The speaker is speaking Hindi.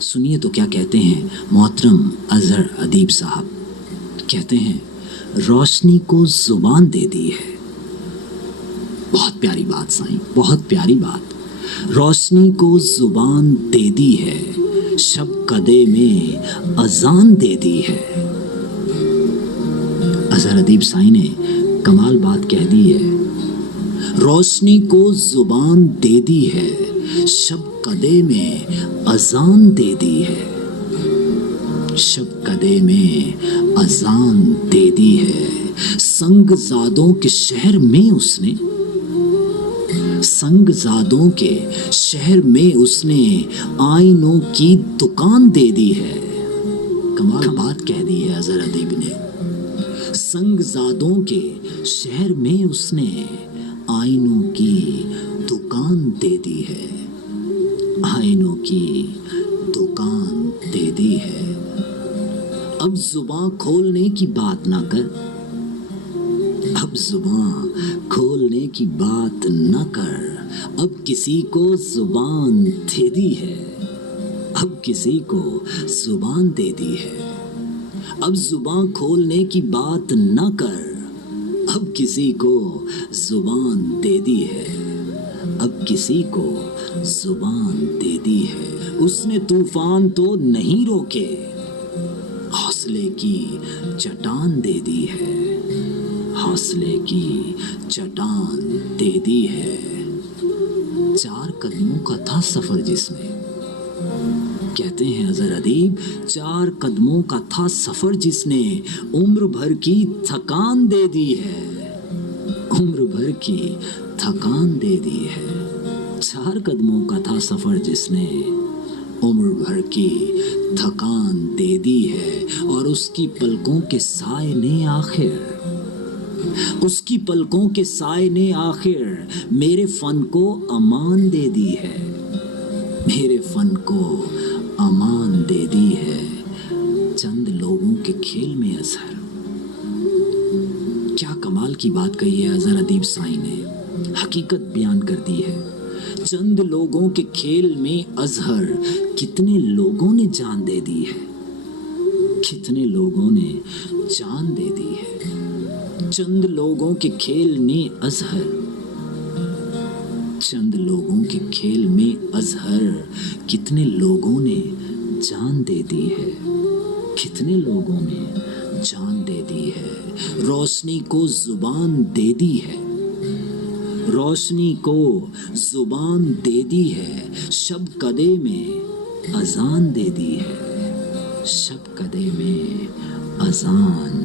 सुनिए तो क्या कहते हैं मोहतरम अजहर अदीब साहब। कहते हैं रोशनी को जुबान दे दी है। बहुत प्यारी बात साईं, बहुत प्यारी बात। रोशनी को जुबान दे दी है, शब कदे में अजान दे दी है। अजहर अदीब साईं ने कमाल बात कह दी है। रोशनी को जुबान दे दी है, शब कदे में अजान दे दी है। शब कदे में अजान दे दी है। संगजादों के शहर में उसने, संगजादों के शहर में उसने आईनों की दुकान दे दी है। कमाल बात कह दी है अजहर अदीब ने। संगजादों के शहर में उसने आईनों की दुकान दे दी है। आईनों की दुकान दे दी है। अब जुबान खोलने की बात ना कर, अब जुबान खोलने की बात न कर। अब किसी को जुबान दे दी है, अब किसी को जुबान दे दी है। अब जुबान खोलने की बात न कर, अब किसी को जुबान दे दी है, अब किसी को जुबान दे दी है। उसने तूफान तो नहीं रोके, हौसले की चट्टान दे दी है, हौसले की चट्टान दे दी है। 4 कदमों का था सफर जिसमें, कहते हैं अजहर अदीब, 4 कदमों का था सफर जिसने उम्र भर की थकान दे दी है, उम्र भर की थकान दे दी है। 4 कदमों का था सफर जिसने उम्र भर की थकान दे दी है। और उसकी पलकों के साए ने आखिर, उसकी पलकों के साए ने आखिर मेरे फन को अमान दे दी है, मेरे फन को अमान दे दी है। चंद लोगों के खेल में अजहर। क्या कमाल की बात कही है अजहर अदीब साईं ने, हकीकत बयान कर दी है। चंद लोगों के खेल में अजहर, कितने लोगों ने जान दे दी है, कितने लोगों ने जान दे दी है। चंद लोगों के खेल में अजहर, चंद लोगों के खेल में अजहर, कितने लोगों ने जान दे दी है, कितने लोगों ने जान दे दी है। रोशनी को जुबान दे दी है, रोशनी को जुबान दे दी है। शब कदे में अजान दे दी है, शब कदे में अजान